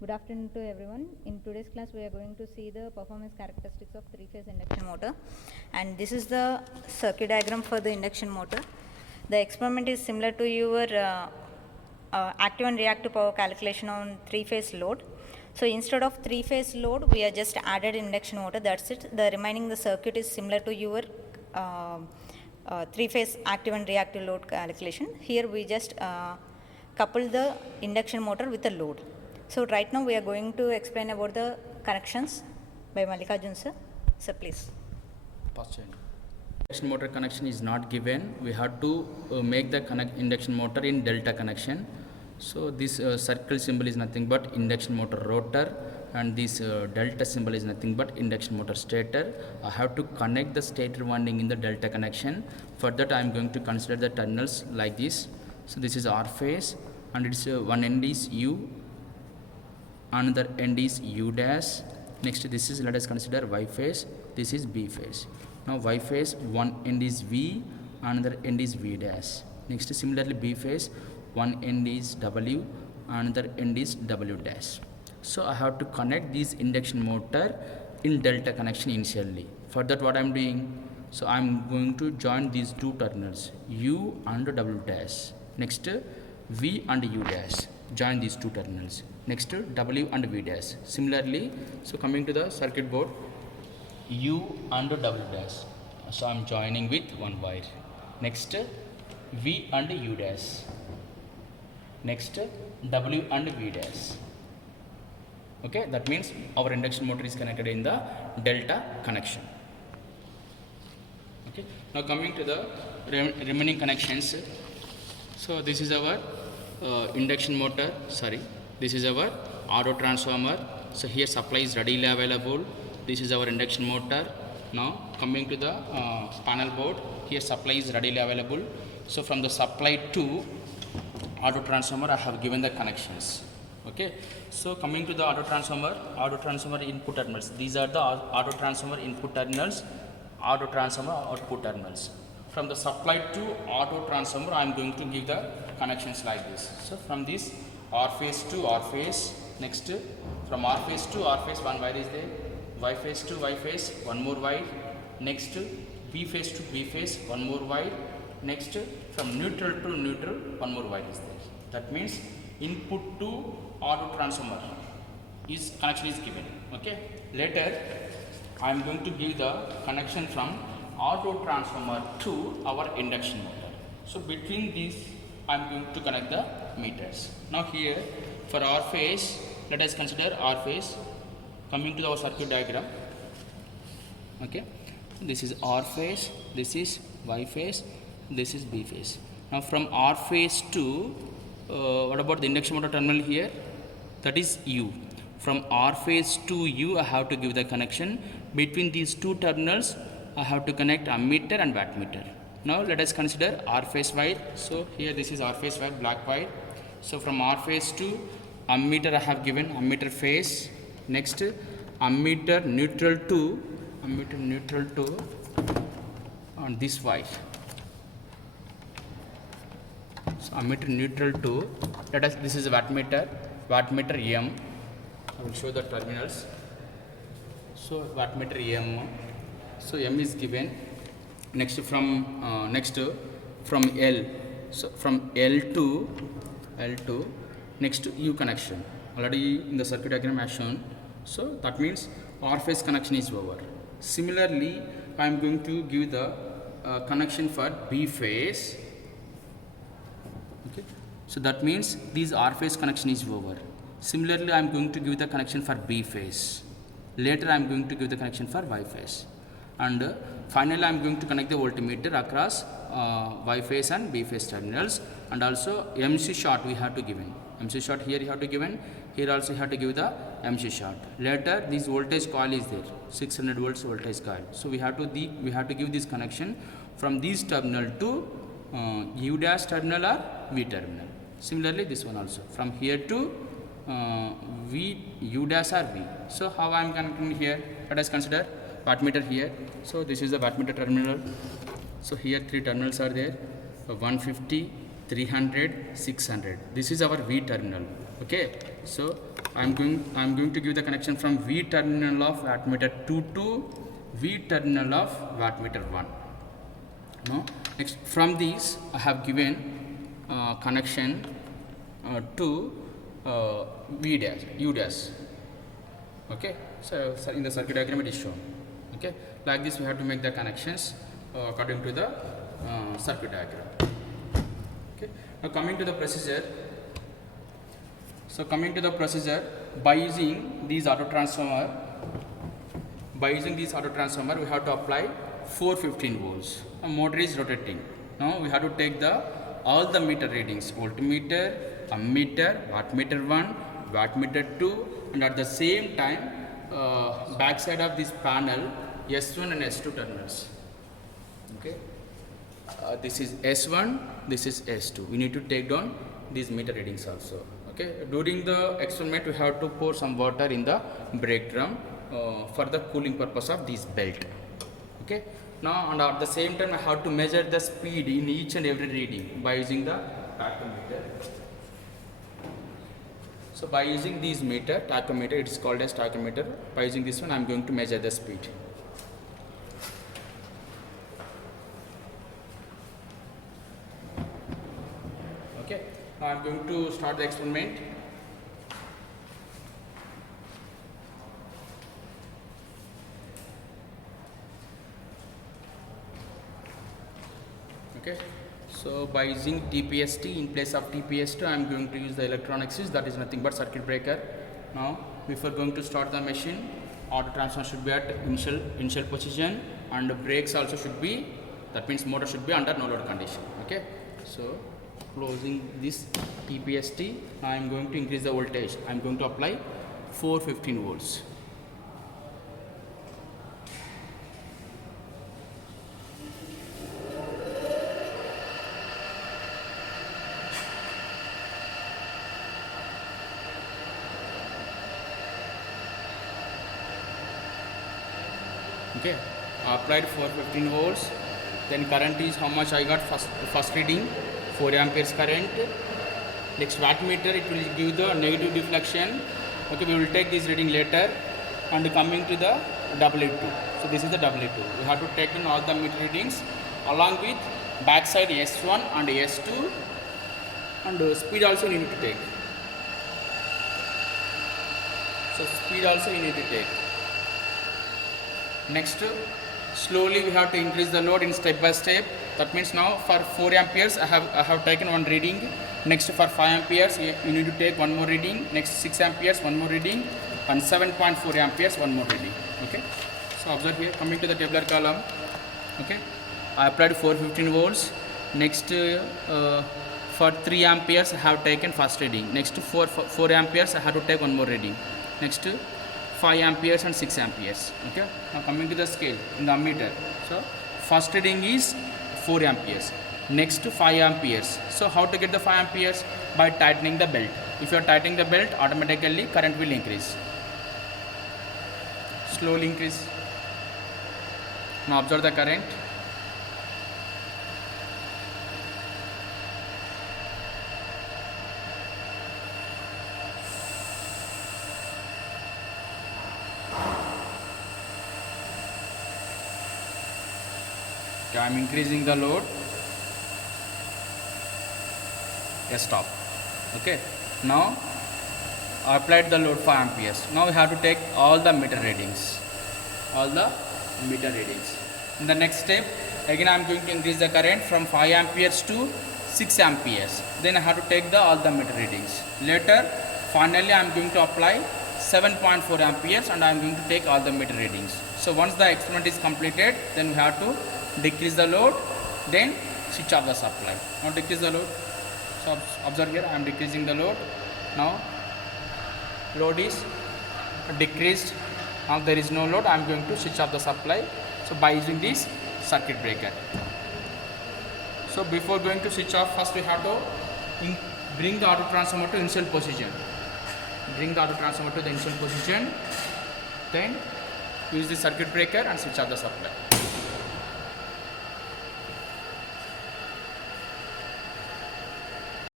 Good afternoon to everyone. In today's class, we are going to see the performance characteristics of three-phase induction motor, and this is the circuit diagram for the induction motor. The experiment is similar to your active and reactive power calculation on three-phase load. So instead of three-phase load, we are just added induction motor. That's it. The remaining the circuit is similar to your three-phase active and reactive load calculation. Here we just couple the induction motor with the load. So right now we are going to explain about the connections by Mallikarjun sir. Sir, please. Induction motor connection is not given. We have to make the induction motor in delta connection. So this circle symbol is nothing but induction motor rotor, and this delta symbol is nothing but induction motor stator. I have to connect the stator winding in the delta connection. For that I am going to consider the terminals like this. So this is R phase, and its one end is U, another end is U dash. Next this is, let us consider Y phase, this is B phase. Now Y phase, one end is V, another end is V dash. Next similarly B phase, one end is W, another end is W dash. So I have to connect this induction motor in delta connection initially. For that what I am doing, so I am going to join these two terminals U and W dash. Next V and U dash, join these two terminals. Next W and V dash. Similarly, so coming to the circuit board, U and W dash, so I am joining with one wire. Next V and U dash. Next W and V dash. Okay, that means our induction motor is connected in the delta connection. Okay, now coming to the remaining connections. So this is our induction motor, this is our auto transformer. So here supply is readily available. This is our induction motor. Now coming to the panel board, here supply is readily available. So from the supply to auto transformer I have given the connections. Okay, so coming to the auto transformer input terminals, these are the auto transformer input terminals, auto transformer output terminals. From the supply to auto transformer I am going to give the connections like this. So from this R phase to R phase, next from R phase to R phase one wire is there, Y phase to Y phase one more wire, next B phase to B phase one more wire, next from neutral to neutral one more wire is there. That means input to auto transformer is connection is given. Okay, later I am going to give the connection from auto transformer to our induction motor. So between these I am going to connect the meters. Now here for R phase, let us consider R phase. Coming to our circuit diagram. Okay, this is R phase, this is Y phase, this is B phase. Now from R phase to what about the induction motor terminal here? That is U. From R phase to U I have to give the connection. Between these two terminals I have to connect ammeter and wattmeter. Now let us consider R phase wire. So here this is R phase wire, black wire. So from R phase to ammeter I have given ammeter phase. Next ammeter neutral to on this wire. So ammeter neutral to, let us, this is a wattmeter M. I will show the terminals. So wattmeter M. So M is given. Next from L. So from L to next U connection. Already in the circuit diagram as shown. So that means R phase connection is over. Similarly, I am going to give the connection for B phase. Okay. So that means this R phase connection is over. Similarly, I am going to give the connection for B phase. Later I am going to give the connection for Y phase. And finally I am going to connect the voltmeter across Y phase and B phase terminals, and also MC short we have to given. MC short here you have to given, here also you have to give the MC short. Later this voltage coil is there, 600 volts voltage coil. So we have to give this connection from this terminal to U dash terminal or V terminal. Similarly this one also from here to V, U dash or V. So how I am connecting here? Let us consider wattmeter here. So this is the wattmeter terminal. So here three terminals are there, 150, 300, 600. This is our V terminal. Okay, so I'm going to give the connection from V terminal of wattmeter 2 to V terminal of wattmeter 1. Now, next from these I have given connection to V dash, U dash. Okay, so in the circuit diagram it is shown. Okay, like this we have to make the connections according to the circuit diagram. Okay, now coming to the procedure. So coming to the procedure, by using these auto transformer, we have to apply 415 volts. The motor is rotating. Now we have to take all the meter readings: voltmeter, ammeter, wattmeter 1, wattmeter 2, and at the same time, back side of this panel, S1 and S2 terminals. Okay, this is S1, this is S2. We need to take down these meter readings also. Okay, during the experiment we have to pour some water in the brake drum for the cooling purpose of this belt. Okay, now and at the same time I have to measure the speed in each and every reading by using the tachometer. So by using this meter, tachometer, it is called as tachometer. By using this one I am going to measure the speed. Okay, now I am going to start the experiment. Okay, so by using TPST in place of TPS2 I am going to use the electronic switch, that is nothing but circuit breaker. Now before going to start the machine, auto transformer should be at initial position and the brakes also should be, that means motor should be under no load condition. Okay, so closing this TPST, now I am going to increase the voltage. I am going to apply 415 volts. Okay, I applied 415 volts. Then current is how much I got first reading, 4 amperes current. Next wattmeter, it will give the negative deflection. Okay, we will take this reading later. And coming to the W2. So this is the W2. We have to take in all the meter readings along with backside S1 and S2, and speed also you need to take. So speed also you need to take. Next, slowly we have to increase the load in step by step. That means now for 4 amperes I have taken one reading. Next for 5 amperes you need to take one more reading. Next 6 amperes one more reading, and 7.4 amperes one more reading. Okay, so observe here, coming to the tabular column. Okay, I applied 415 volts. Next for 3 amperes I have taken first reading. Next for 4 amperes I have to take one more reading. Next 5 amperes and 6 amperes. Okay, now coming to the scale in the ammeter. So first reading is 4 amperes. Next 5 amperes. So how to get the 5 amperes? By tightening the belt. If you are tightening the belt, automatically current will increase. Slowly increase. Now observe the current. Okay, I am increasing the load. Yes, stop. Okay, now I applied the load 5 amperes. Now we have to take all the meter readings. In the next step, again I am going to increase the current from 5 amperes to 6 amperes. Then I have to take all the meter readings. Later, finally I am going to apply 7.4 amperes and I am going to take all the meter readings. So once the experiment is completed, then we have to decrease the load, then switch off the supply. Now decrease the load. So observe here, I am decreasing the load. Now load is decreased. Now there is no load, I am going to switch off the supply. So by using this circuit breaker. So before going to switch off, first we have to bring the auto transformer to initial position. Bring the auto transformer to the initial position. Then use the circuit breaker and switch off the supply.